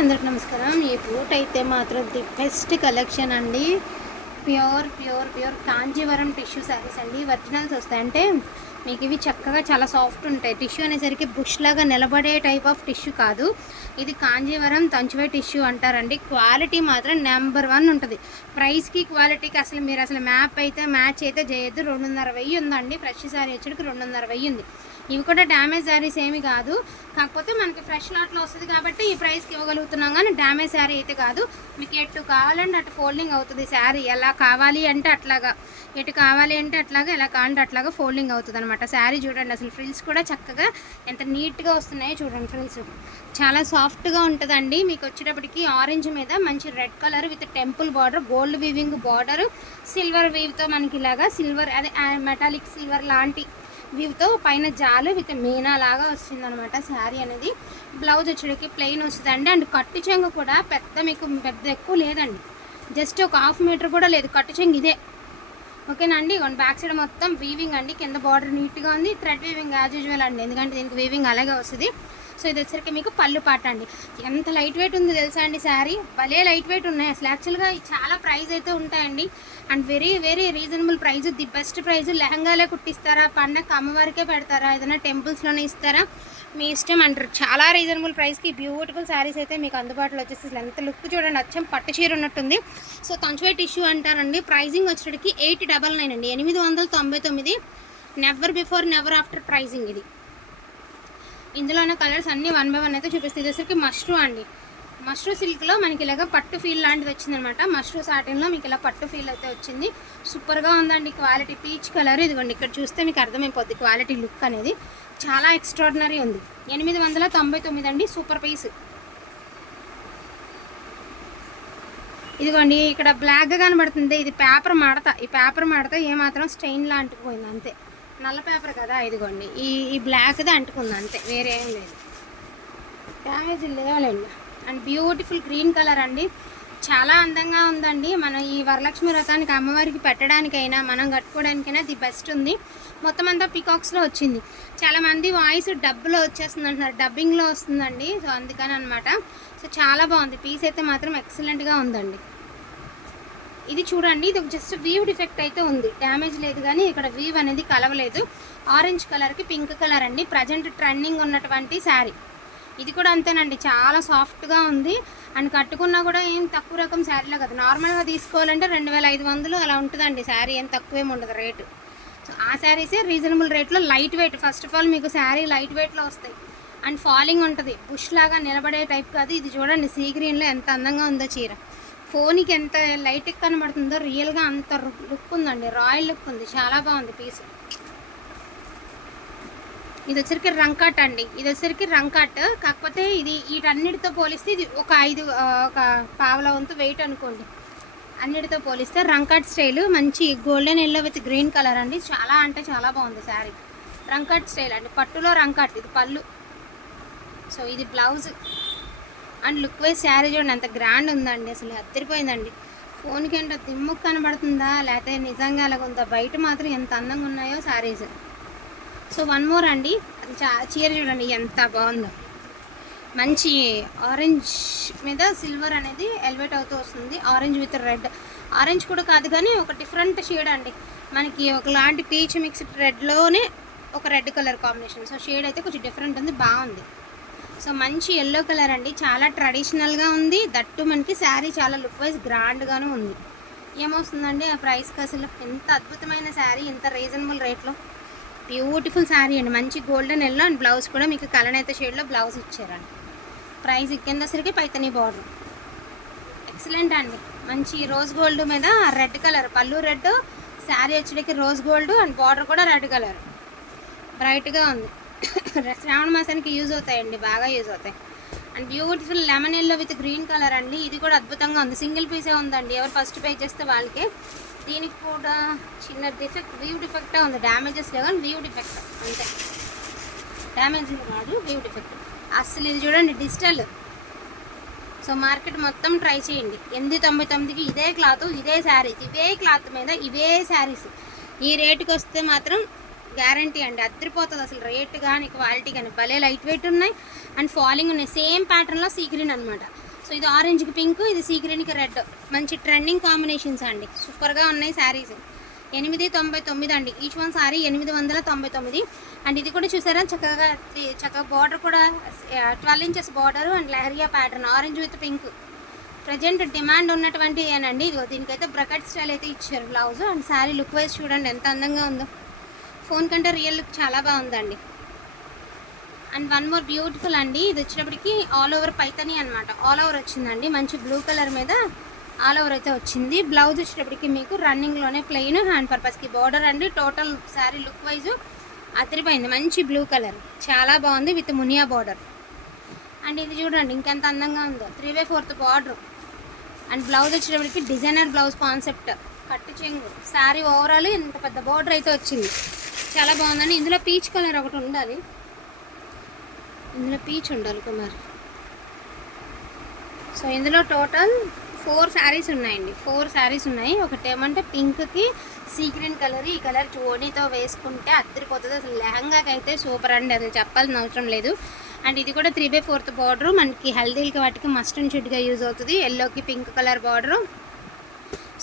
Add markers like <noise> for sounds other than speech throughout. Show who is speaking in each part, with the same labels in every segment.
Speaker 1: అందరికి నమస్కారం. ఈ బూట్ అయితే మాత్రం ది బెస్ట్ కలెక్షన్ అండి. Pure pure pure Kanjeevaram tissue saris అండి. ఒరిజినల్స్ వస్తాయంటే మీకు ఇవి చక్కగా చాలా సాఫ్ట్ ఉంటాయి. టిష్యూ అనేసరికి బుష్ లాగా నిలబడే టైప్ ఆఫ్ టిష్యూ కాదు. ఇది కాంజీవరం తంచువే టిష్యూ అంటారండి. క్వాలిటీ మాత్రం నెంబర్ వన్ ఉంటుంది. ప్రైస్కి క్వాలిటీకి అసలు మీరు అసలు మ్యాప్ అయితే మ్యాచ్ అయితే చేయొద్దు. రెండున్నర వెయ్యి ఉందండి. ఫ్రెష్ శారీ వచ్చేటికి రెండున్నర వెయ్యి ఉంది. ఇవి కూడా డ్యామేజ్ శారీస్ ఏమి కాదు. కాకపోతే మనకి ఫ్రెష్ లాట్లో వస్తుంది కాబట్టి ఈ ప్రైస్కి ఇవ్వగలుగుతున్నాం కానీ డ్యామేజ్ శారీ అయితే కాదు. మీకు ఎటు కావాలంటే అటు ఫోల్డింగ్ అవుతుంది శారీ. ఎలా కావాలి అంటే అట్లాగా. ఎటు కావాలి అంటే అట్లాగా ఎలా కావాలంటే అట్లాగా ఫోల్డింగ్ అవుతుంది అనమాట శారీ చూడండి అసలు ఫ్రిల్స్ కూడా చక్కగా ఎంత నీట్గా వస్తున్నాయో చూడండి ఫ్రిల్స్. చాలా సాఫ్ట్గా ఉంటుందండి. మీకు వచ్చేటప్పటికి ఆరెంజ్ మీద మంచి red colour with temple border gold weaving border silver వీవ్తో మనకి ఇలాగా సిల్వర్ అదే మెటాలిక్ సిల్వర్ లాంటి వీవ్తో పైన జాలు విత్ మీనా లాగా వస్తుంది అనమాట శారీ అనేది. బ్లౌజ్ వచ్చేటికి ప్లెయిన్ వస్తుందండి. అండ్ కట్టు చెంగు కూడా పెద్ద మీకు పెద్ద ఎక్కువ లేదండి. జస్ట్ ఒక హాఫ్ మీటర్ కూడా లేదు. కట్టు చెంగు ఇదే. ఓకేనా అండి? బ్యాక్ సైడ్ మొత్తం వీవింగ్ అండి. కింద బార్డర్ నీట్గా ఉంది. థ్రెడ్ వీవింగ్ యాజ్ యూజువల్ అండి. ఎందుకంటే దీనికి వీవింగ్ అలాగే వస్తుంది. సో ఇది వచ్చరికి మీకు పళ్ళు పాట అండి. ఎంత లైట్ వెయిట్ ఉందో తెలుసా అండి శారీ? భలే లైట్ వెయిట్ ఉన్నాయి. అసలు యాక్చువల్గా చాలా ప్రైస్ అయితే ఉంటాయండి. And very very reasonable price the best price లెహంగాలే కుట్టిస్తారా పండగ అమ్మవారికే పెడతారా ఏదైనా టెంపుల్స్లోనే ఇస్తారా? మీ ఇష్టం అంటారు. చాలా రీజనబుల్ ప్రైస్కి బ్యూటిఫుల్ శారీస్ అయితే మీకు అందుబాటులో వచ్చేసి ఎంత లుక్ చూడండి అచ్చం పట్టు చీర ఉన్నట్టుంది. సో కంచువే టిష్యూ అంటారండి. ప్రైజింగ్ వచ్చేటికి ఎయిట్ డబల్ నైన్ అండి. ఎనిమిది వందల తొంభై తొమ్మిది. Never before never after pricing ఇది. ఇందులోనే కలర్స్ అన్నీ వన్ బై వన్ అయితే చూపిస్తుంది ఇదేసరికి మష్రూ అండి. మష్రూ సిల్క్లో మనకి ఇలాగ పట్టు ఫీల్ లాంటిది వచ్చిందనమాట. మష్రూ సాటిన్లో మీకు ఇలా పట్టు ఫీల్ అయితే వచ్చింది. సూపర్గా ఉందండి. క్వాలిటీ పీచ్ కలర్ ఇదిగోండి. ఇక్కడ చూస్తే మీకు అర్థమైపోద్ది క్వాలిటీ లుక్ అనేది. చాలా ఎక్స్ట్రాడినరీ ఉంది. ఎనిమిది వందల తొంభై తొమ్మిది అండి. Super piece. ఇదిగోండి ఇక్కడ బ్లాక్గా కనబడుతుంది. ఇది పేపర్ మడత. ఈ పేపర్ మడత ఏమాత్రం స్టెయిన్లా అంటుకుపోయింది అంతే. నల్ల పేపర్ కదా ఇదిగోండి. ఈ ఈ బ్లాక్ది అంటుకుంది. అంతే. వేరే ఏం లేదు. డ్యామేజ్ లేవలేండి. అండ్ బ్యూటిఫుల్ గ్రీన్ కలర్ అండి. చాలా అందంగా ఉందండి. మనం ఈ వరలక్ష్మి వ్రతానికి అమ్మవారికి పెట్టడానికైనా మనం కట్టుకోవడానికైనా ది బెస్ట్ ఉంది. మొత్తం అంతా పికాక్స్లో వచ్చింది. చాలామంది వాయిస్ డబ్బులో వచ్చేస్తుంది అంటున్నారు డబ్బింగ్లో వస్తుందండి. సో అందుకని అనమాట సో చాలా బాగుంది. పీస్ అయితే మాత్రం ఎక్సలెంట్గా ఉందండి. ఇది చూడండి. ఇది జస్ట్ వీవ్ డిఫెక్ట్ అయితే ఉంది. డ్యామేజ్ లేదు కానీ ఇక్కడ వీవ్ అనేది కలవలేదు. ఆరెంజ్ కలర్కి పింక్ కలర్ అండి. ప్రజెంట్ ట్రెండింగ్ ఉన్నటువంటి శారీ ఇది కూడా అంతేనండి. చాలా సాఫ్ట్గా ఉంది. అండ్ కట్టుకున్నా కూడా ఏం తక్కువ రకం శారీలో కదా. నార్మల్గా తీసుకోవాలంటే రెండు వేల ఐదు వందలు అలా ఉంటుందండి. శారీ ఏం తక్కువేం ఉండదు రేటు. సో ఆ శారీసే రీజనబుల్ రేట్లో light weight. First of all మీకు శారీ లైట్ వెయిట్లో వస్తాయి. అండ్ ఫాలింగ్ ఉంటుంది. బుష్ లాగా నిలబడే టైప్ కాదు. ఇది చూడండి సీ గ్రీన్లో ఎంత అందంగా ఉందో చీర. ఫోన్కి ఎంత లైట్ కనబడుతుందో రియల్గా అంత లుక్ ఉందండి. రాయల్ లుక్ ఉంది. చాలా బాగుంది పీస్. ఇది వచ్చరికి రంకాట్ అండి. ఇది వచ్చరికి రంకాట్. కాకపోతే ఇది వీటన్నిటితో పోలిస్తే ఇది ఒక ఐదు ఒక పావల వంతు వెయిట్ అనుకోండి. అన్నిటితో పోలిస్తే రంకాట్ స్టైల్ మంచి golden yellow with green colour అండి. చాలా అంటే చాలా బాగుంది శారీ. రంకాట్ స్టైల్ అండి. పట్టులో రంకాట్ ఇది పళ్ళు. సో ఇది blouse. And look wise sari చూడండి అంత గ్రాండ్ ఉందండి. అసలు అద్దరిపోయిందండి. ఫోన్కి ఏంటో దిమ్ముకు కనబడుతుందా? లేకపోతే నిజంగా అలాగ ఉందా బయట మాత్రం ఎంత అందంగా ఉన్నాయో శారీస్. సో వన్ మోర్ అండి. అది చీర చూడండి ఎంత బాగుందో. మంచి ఆరెంజ్ మీద సిల్వర్ అనేది ఎలివేట్ అవుతూ వస్తుంది. Orange with red. ఆరెంజ్ కూడా కాదు కానీ ఒక డిఫరెంట్ షేడ్ అండి. మనకి ఒకలాంటి పీచ్ మిక్స్డ్ రెడ్లోనే ఒక red colour combination. So shade అయితే కొంచెం డిఫరెంట్ ఉంది బాగుంది. సో మంచి ఎల్లో కలర్ అండి. చాలా ట్రెడిషనల్గా ఉంది. దట్టు మనకి శారీ చాలా లుక్ వైజ్ గ్రాండ్గాను ఉంది. ఏమొస్తుందండి ఆ ప్రైస్కి అసలు? ఎంత అద్భుతమైన శారీ ఎంత రీజనబుల్ రేట్లో బ్యూటిఫుల్ శారీ అండి. మంచి గోల్డెన్ ఎల్లో అండ్ బ్లౌజ్ కూడా మీకు కలనైతే షేడ్లో బ్లౌజ్ ఇచ్చారండి. ప్రైస్ ఎక్కేందసరికి పైతని బార్డర్. ఎక్సలెంట్ అండి. మంచి రోజ్ గోల్డ్ మీద రెడ్ కలర్ పళ్ళు రెడ్ శారీ వచ్చేటికి రోజ్ గోల్డ్ అండ్ బార్డర్ కూడా రెడ్ కలర్. బ్రైట్గా ఉంది. <coughs> శ్రావణ మాసానికి యూజ్ అవుతాయండి బాగా యూజ్ అవుతాయి. And beautiful lemon yellow with green colour అండి. ఇది కూడా అద్భుతంగా ఉంది. సింగిల్ పీసే ఉందండి. ఎవరు ఫస్ట్ పే చేస్తే వాళ్ళకి. దీనికి కూడా చిన్న డిఫెక్ట్ వ్యూ డిఫెక్టే ఉంది. డ్యామేజెస్ లేవు కానీ వ్యూ డిఫెక్ట్ అంతే. డ్యామేజ్ కాదు వ్యూ డిఫెక్ట్ అసలు ఇది చూడండి డిజిటల్ సో మార్కెట్ మొత్తం ట్రై చేయండి. ఎనిమిది తొంభై తొమ్మిదికి ఇదే క్లాత్ ఇదే శారీస్ ఇవే క్లాత్ మీద ఇవే శారీస్ ఈ రేటుకి వస్తే మాత్రం గ్యారంటీ అండి. అద్దరిపోతుంది అసలు రేట్ కానీ క్వాలిటీ కానీ. భలే లైట్ వెయిట్ ఉన్నాయి. అండ్ ఫాలింగ్ ఉన్నాయి. సేమ్ ప్యాటర్న్లో సీక్రీన్ అనమాట సో ఇది ఆరెంజ్కి పింక్ ఇది సీ గ్రీన్కి రెడ్. మంచి ట్రెండింగ్ కాంబినేషన్స్ అండి. సూపర్గా ఉన్నాయి శారీస్. ఎనిమిది తొంభై తొమ్మిది అండి. ఈచ్ వన్ సారీ ఎనిమిది వందల తొంభై తొమ్మిది. అండ్ ఇది కూడా చూసారా? చక్కగా చక్కగా బార్డర్ కూడా twelve inches border and leheriya pattern. Orange with pink. Present demand ఉన్నటువంటి ఏనండి. ఇదిగో దీనికైతే బ్రకెట్ స్టైల్ అయితే ఇచ్చారు blouse and sari look wise చూడండి ఎంత అందంగా ఉందో. ఫోన్ కంటే రియల్ లుక్ చాలా బాగుందండి. అండ్ వన్ మోర్ బ్యూటిఫుల్ అండి. ఇది వచ్చేటప్పటికి ఆల్ ఓవర్ పైతని అనమాట ఆల్ ఓవర్ వచ్చిందండి. మంచి బ్లూ కలర్ మీద ఆల్ ఓవర్ అయితే వచ్చింది. బ్లౌజ్ వచ్చేటప్పటికి మీకు రన్నింగ్లోనే ప్లెయిన్ హ్యాండ్ పర్పస్కి బార్డర్ అండి. టోటల్ శారీ లుక్ వైజ్ అదిరిపోయింది. మంచి బ్లూ కలర్. చాలా బాగుంది విత్ మునియా బార్డర్ అండ్ ఇది చూడండి ఇంకెంత అందంగా ఉందో. Three by fourth border and blouse వచ్చేటప్పటికి డిజైనర్ బ్లౌజ్ కాన్సెప్ట్ కట్టు చెంగు. శారీ ఓవరాల్ ఇంత పెద్ద బార్డర్ అయితే వచ్చింది. చాలా బాగుందండి. ఇందులో పీచ్ కలర్ ఒకటి ఉండాలి. ఇందులో పీచ్ ఉండాలి కుమార్. సో ఇందులో టోటల్ ఫోర్ శారీస్ ఉన్నాయండి. ఫోర్ శారీస్ ఉన్నాయి. ఒకటి ఏమంటే పింక్కి సీ గ్రీన్ కలర్ ఈ కలర్ చోడీతో వేసుకుంటే అద్దరిపోతుంది. అసలు లెహంగాకి అయితే సూపర్ అండి. అసలు చెప్పాల్సిన అవసరం లేదు. అండ్ ఇది కూడా త్రీ బై ఫోర్త్ బార్డర్ మనకి హెల్దీలకి వాటికి మస్ట్ అండ్ షుడ్గా యూజ్ అవుతుంది. ఎల్లోకి pink colour border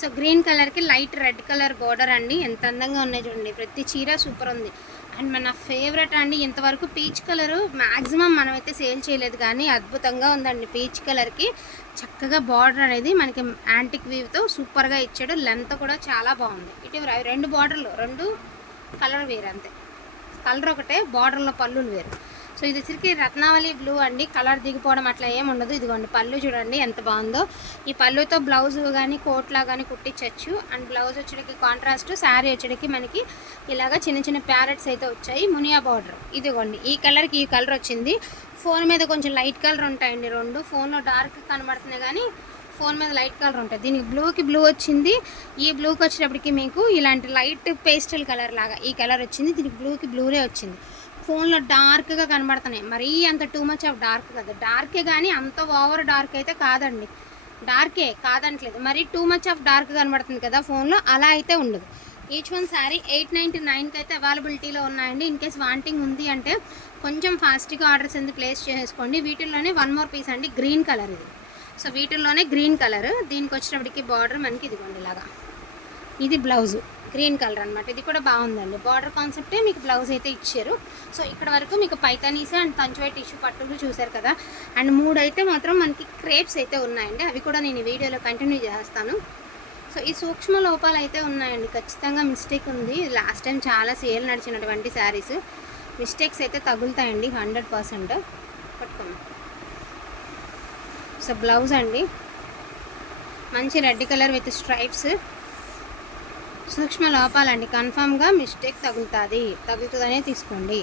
Speaker 1: so green కలర్కి లైట్ రెడ్ కలర్ బార్డర్ అండి. ఎంత అందంగా ఉన్నాయి చూడండి. ప్రతి చీర సూపర్ ఉంది. అండ్ మన ఫేవరెట్ అండి ఇంతవరకు పీచ్ కలర్ మ్యాక్సిమం మనమైతే సేల్ చేయలేదు కానీ అద్భుతంగా ఉందండి పీచ్ కలర్కి. చక్కగా బార్డర్ అనేది మనకి యాంటిక్ వీవ్తో సూపర్గా ఇచ్చాడు. లెంత్ కూడా చాలా బాగుంది. ఇటు రెండు బార్డర్లు. రెండు కలర్ వేరు అంతే. కలర్ ఒకటే బార్డర్లో పళ్ళులు వేరు. సో ఇది వచ్చరికి రత్నావళి బ్లూ అండి. కలర్ దిగిపోవడం అట్లా ఏం ఉండదు. ఇదిగోండి పళ్ళు చూడండి ఎంత బాగుందో. ఈ పళ్ళుతో బ్లౌజ్ కానీ కోట్లా కానీ కుట్టించవచ్చు అండ్ బ్లౌజ్ వచ్చేటికి కాంట్రాస్ట్ శారీ వచ్చేటికి మనకి ఇలాగ చిన్న చిన్న ప్యారెట్స్ అయితే వచ్చాయి. మునియా బార్డర్. ఇదిగోండి ఈ కలర్కి ఈ కలర్ వచ్చింది. ఫోన్ మీద కొంచెం లైట్ కలర్ ఉంటాయండి రెండు. ఫోన్లో డార్క్ కనబడుతున్నాయి కానీ ఫోన్ మీద లైట్ కలర్ ఉంటుంది దీనికి బ్లూకి బ్లూ వచ్చింది. ఈ బ్లూకి వచ్చేటప్పటికి మీకు ఇలాంటి లైట్ పేస్టల్ కలర్ లాగా ఈ కలర్ వచ్చింది. దీనికి బ్లూకి బ్లూరే వచ్చింది. ఫోన్లో డార్క్గా కనబడుతున్నాయి. మరీ అంత టూ మచ్ ఆఫ్ డార్క్ కదా. డార్కే కానీ అంత ఓవర్ డార్క్ అయితే కాదండి. డార్కే కాదంటలేదు మరీ టూ మచ్ ఆఫ్ డార్క్ కనబడుతుంది కదా ఫోన్లో. అలా అయితే ఉండదు. Each one sari eight ninety నైన్కి అయితే అవైలబిలిటీలో ఉన్నాయండి. ఇన్ కేస్ వాంటింగ్ ఉంది అంటే కొంచెం ఫాస్ట్గా ఆర్డర్స్ ఎందుకు ప్లేస్ చేసుకోండి. వీటిల్లోనే వన్ మోర్ పీస్ అండి. గ్రీన్ కలర్ ఇది. సో వీటిల్లోనే గ్రీన్ కలర్. దీనికి వచ్చినప్పటికి బార్డర్ మనకి ఇదిగోండి ఇలాగా. ఇది బ్లౌజు. గ్రీన్ కలర్ అనమాట ఇది కూడా బాగుందండి. బార్డర్ కాన్సెప్టే మీకు బ్లౌజ్ అయితే ఇచ్చారు. సో ఇక్కడ వరకు మీకు పైతానీస్ అండ్ తంచువై టిష్యూ పట్టులు చూసారు కదా. అండ్ మూడు అయితే మాత్రం మనకి క్రేప్స్ అయితే ఉన్నాయండి. అవి కూడా నేను వీడియోలో కంటిన్యూ చేస్తాను. సో ఈ సూక్ష్మ లోపాలు అయితే ఉన్నాయండి. ఖచ్చితంగా మిస్టేక్ ఉంది. లాస్ట్ టైం చాలా సేల్ నడిచినటువంటి శారీస్. మిస్టేక్స్ అయితే తగులుతాయండి హండ్రెడ్ పర్సెంట్. పట్టుకోండి. సో బ్లౌజ్ అండి. మంచి రెడ్ కలర్ విత్ స్ట్రైప్స్. సూక్ష్మ లోపాలండి. కన్ఫామ్గా మిస్టేక్ తగులుతుంది. తగులుతుందనే తీసుకోండి.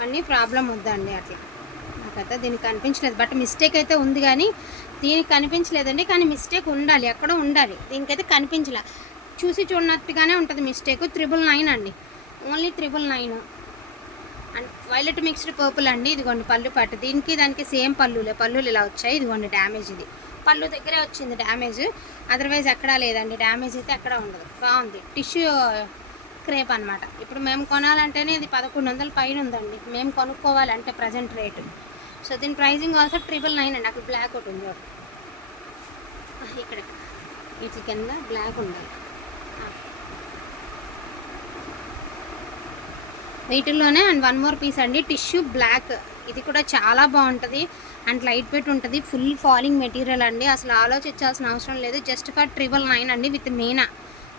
Speaker 1: మళ్ళీ ప్రాబ్లం వద్దండి అట్లా నాకైతే దీనికి కనిపించలేదు. బట్ మిస్టేక్ అయితే ఉంది కానీ దీనికి కనిపించలేదండి. కానీ మిస్టేక్ ఉండాలి. ఎక్కడో ఉండాలి. దీనికైతే కనిపించలే. చూసి చూడనట్టుగానే ఉంటుంది మిస్టేక్. త్రిబుల్ నైన్ అండి. Only triple nine. And violet mixed purple అండి. ఇదిగోండి పళ్ళు పట్టు. దీనికి దానికి సేమ్ పళ్ళులే. పళ్ళులు ఇలా వచ్చాయి. ఇదిగోండి డ్యామేజ్ ఇది. పళ్ళు దగ్గరే వచ్చింది డ్యామేజ్. అదర్వైజ్ ఎక్కడా లేదండి. డ్యామేజ్ అయితే ఎక్కడ ఉండదు. బాగుంది. టిష్యూ క్రేప్ అనమాట ఇప్పుడు మేము కొనాలంటేనే ఇది పదకొండు వందల పైన ఉందండి. మేము కొనుక్కోవాలంటే ప్రజెంట్ రేటు సో దీని ప్రైజింగ్ ఆల్సో ట్రిపుల్ నైన్ అండి. అక్కడ బ్లాక్ ఒకటి ఉంది చూడు. ఇక్కడ. వీటి కింద బ్లాక్ ఉండాలి. వీటిల్లోనే అండ్ వన్ మోర్ పీస్ అండి. టిష్యూ బ్లాక్ ఇది కూడా చాలా బాగుంటుంది. అండ్ లైట్ వెయిట్ ఉంటుంది. ఫుల్ ఫాలింగ్ మెటీరియల్ అండి. అసలు ఆలోచించాల్సిన అవసరం లేదు. జస్ట్ ఫర్ ట్రిపుల్ నైన్ అండి with meena.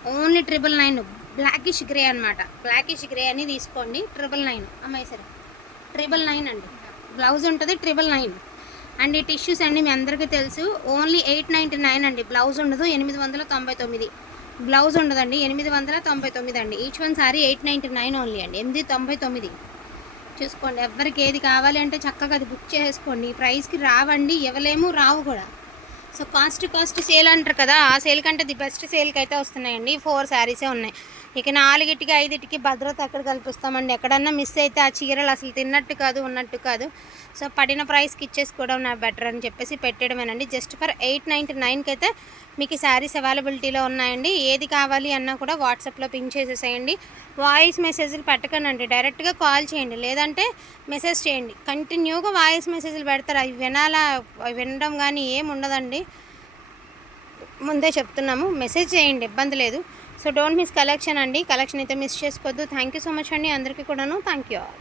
Speaker 1: Only triple nine. Blackish grey అనమాట బ్లాకిష్ గ్రే అని తీసుకోండి. Triple nine. అమ్మాయి సరే. ట్రిపుల్ నైన్ అండి. బ్లౌజ్ ఉంటుంది ట్రిపుల్ నైన్. అండ్ ఈ టిష్యూస్ అండి మీ అందరికీ తెలుసు. ఓన్లీ ఎయిట్ నైంటీ నైన్ అండి. బ్లౌజ్ ఉండదు. ఎనిమిది వందల తొంభై తొమ్మిది. బ్లౌజ్ ఉండదండి. ఎనిమిది వందల తొంభై తొమ్మిది అండి. Each one sari eight ninety nine only అండి. ఎనిమిది తొంభై తొమ్మిది. చేసుకోండి. ఎవరికి ఏది కావాలి అంటే చక్కగా అది బుక్ చేసుకోండి ఈ ప్రైస్కి రావండి ఇవ్వలేము రావు కూడా. సో కాస్ట్ కాస్ట్ సేల్ అంటారు కదా ఆ సేల్ కంటే ది బెస్ట్ సేల్కి అయితే వస్తున్నాయండి. ఫోర్ శారీసే ఉన్నాయి. ఇక నాలుగిటికి ఐదిటికి భద్రత ఎక్కడ కల్పిస్తామండి? ఎక్కడన్నా మిస్ అయితే ఆ చీరలు అసలు తిన్నట్టు కాదు ఉన్నట్టు కాదు. సో పడిన ప్రైస్కి ఇచ్చేసుకోవడం నా బెటర్ అని చెప్పేసి పెట్టడమేనండి జస్ట్ ఫర్ ఎయిట్ నైంటీ నైన్కి అయితే మీకు శారీస్ అవైలబిలిటీలో ఉన్నాయండి. ఏది కావాలి అన్నా కూడా వాట్సాప్లో పింక్ చేసేసేయండి. వాయిస్ మెసేజ్లు పెట్టకండి. డైరెక్ట్గా కాల్ చేయండి. లేదంటే మెసేజ్ చేయండి. కంటిన్యూగా వాయిస్ మెసేజ్లు పెడతారు. అవి వినాలా అవి వినడం కానీ ఏం ఉండదండి. ముందే చెప్తున్నాము. మెసేజ్ చేయండి. ఇబ్బంది లేదు. సో డోంట్ మిస్ కలెక్షన్ అండి. కలెక్షన్ అయితే మిస్ చేసుకోవద్దు. థ్యాంక్ యూ సో మచ్ అండి. అందరికీ కూడాను థ్యాంక్ యూ ఆల్.